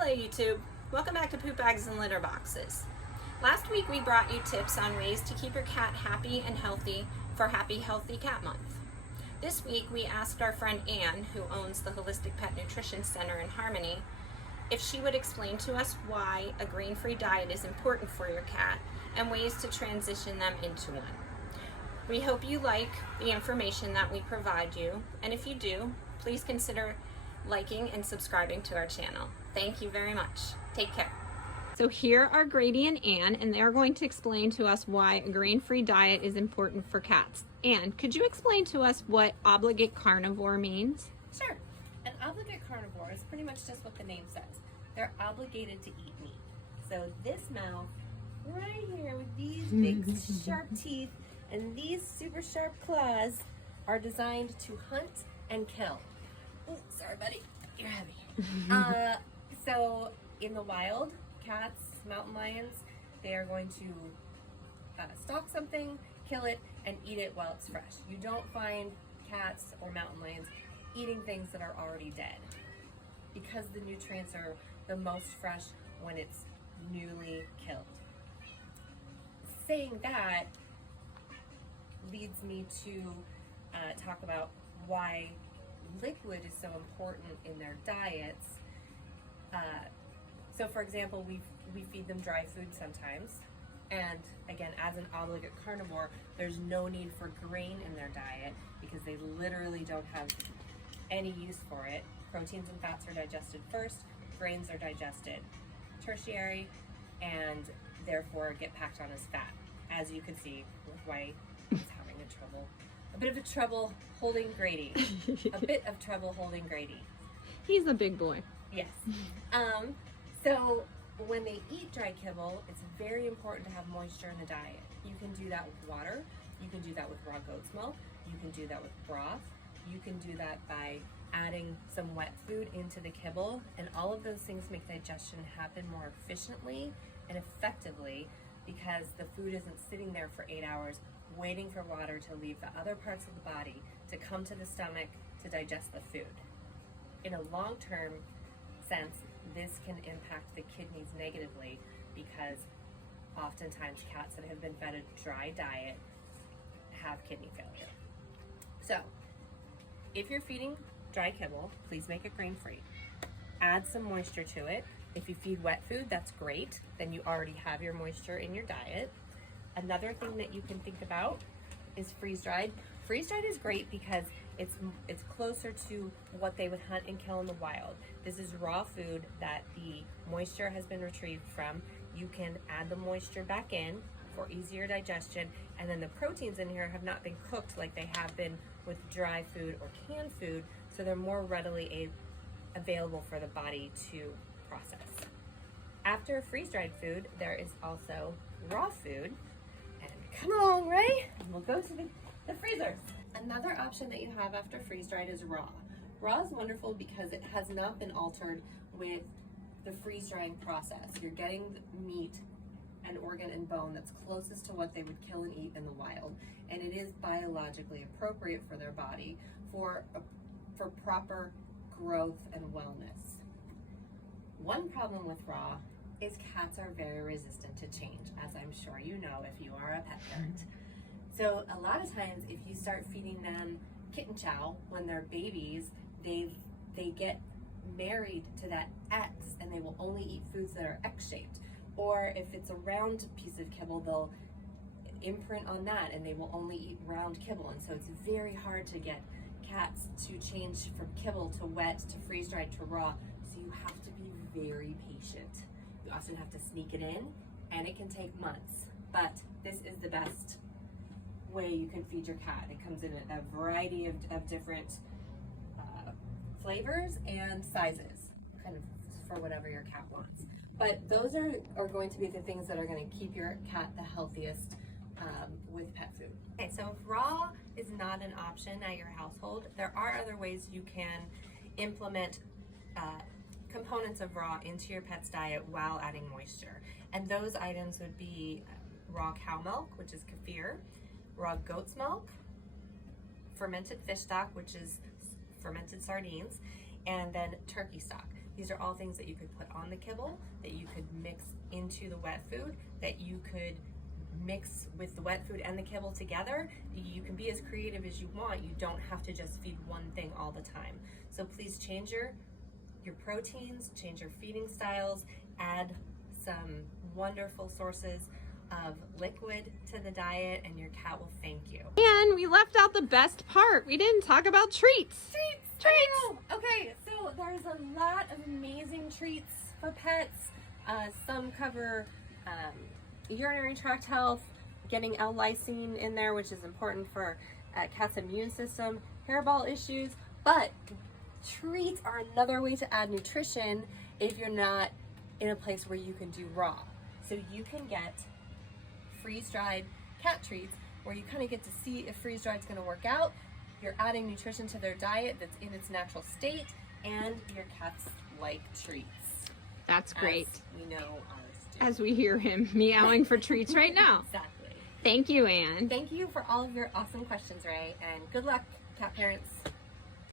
Hello YouTube, welcome back to Poop Bags and Litter Boxes. Last week we brought you tips on ways to keep your cat happy and healthy for Happy Healthy Cat Month. This week we asked our friend Anne, who owns the Holistic Pet Nutrition Center in Harmony, if she would explain to us why a grain-free diet is important for your cat and ways to transition them into one. We hope you like the information that we provide you, and if you do, please consider liking and subscribing to our channel. Thank you very much. Take care. So here are Grady and Anne, and they're going to explain to us why a grain-free diet is important for cats. Anne, could you explain to us what Obligate Carnivore means? Sure. An obligate carnivore is pretty much just what the name says. They're obligated to eat meat. So this mouth right here with these big sharp teeth and these super sharp claws are designed to hunt and kill. Oh, sorry buddy, you're heavy. So in the wild, cats, mountain lions, they are going to stalk something, kill it, and eat it while it's fresh. You don't find cats or mountain lions eating things that are already dead because the nutrients are the most fresh when it's newly killed. Saying that leads me to talk about why liquid is so important in their diets. So for example, we feed them dry food sometimes, and again, as an obligate carnivore, there's no need for grain in their diet because they literally don't have any use for it. Proteins and fats are digested first, grains are digested tertiary, and therefore get packed on as fat, as you can see with why he's having a bit of trouble holding Grady. A bit of trouble holding Grady. He's a big boy. Yes. So when they eat dry kibble, it's very important to have moisture in the diet. You can do that with water, you can do that with raw goat's milk, you can do that with broth, you can do that by adding some wet food into the kibble, and all of those things make digestion happen more efficiently and effectively because the food isn't sitting there for 8 hours waiting for water to leave the other parts of the body to come to the stomach to digest the food. In a long-term sense, this can impact the kidneys negatively because oftentimes cats that have been fed a dry diet have kidney failure. So if you're feeding dry kibble, please make it grain-free. Add some moisture to it. If you feed wet food, that's great. Then you already have your moisture in your diet. Another thing that you can think about is freeze-dried. Freeze-dried is great because it's closer to what they would hunt and kill in the wild. This is raw food that the moisture has been retrieved from. You can add the moisture back in for easier digestion, and then the proteins in here have not been cooked like they have been with dry food or canned food, so they're more readily available for the body to process. After freeze-dried food, there is also raw food. And come along, ready? And we'll go to the freezers. Another option that you have after freeze-dried is raw. Raw is wonderful because it has not been altered with the freeze-drying process. You're getting meat and organ and bone that's closest to what they would kill and eat in the wild, and it is biologically appropriate for their body for proper growth and wellness. One problem with raw is cats are very resistant to change, as I'm sure you know if you are a pet parent. So a lot of times if you start feeding them kitten chow when they're babies, they get married to that X and they will only eat foods that are X-shaped. Or if it's a round piece of kibble, they'll imprint on that and they will only eat round kibble. And so it's very hard to get cats to change from kibble to wet to freeze-dried to raw. So you have to be very patient. You often have to sneak it in, and it can take months. But this is the best way you can feed your cat. It comes in a variety of different flavors and sizes, kind of for whatever your cat wants. But those are going to be the things that are going to keep your cat the healthiest with pet food. Okay, so if raw is not an option at your household, there are other ways you can implement components of raw into your pet's diet while adding moisture. And those items would be raw cow milk, which is kefir, raw goat's milk, fermented fish stock, which is fermented sardines, and then turkey stock. These are all things that you could put on the kibble, that you could mix into the wet food, that you could mix with the wet food and the kibble together. You can be as creative as you want. You don't have to just feed one thing all the time. So please change your proteins, change your feeding styles, add some wonderful sources of liquid to the diet, and your cat will thank you. And we left out the best part. We didn't talk about treats. Treats! Okay, so there's a lot of amazing treats for pets. Some cover urinary tract health, getting L-lysine in there, which is important for cat's immune system, hairball issues, but treats are another way to add nutrition if you're not in a place where you can do raw. So you can get freeze-dried cat treats where you kind of get to see if freeze-dried is going to work out. You're adding nutrition to their diet that's in its natural state, and your cats like treats. That's great. As we know ours do. As we hear him meowing for treats right now. Exactly. Thank you, Anne. Thank you for all of your awesome questions, Ray, and good luck, cat parents.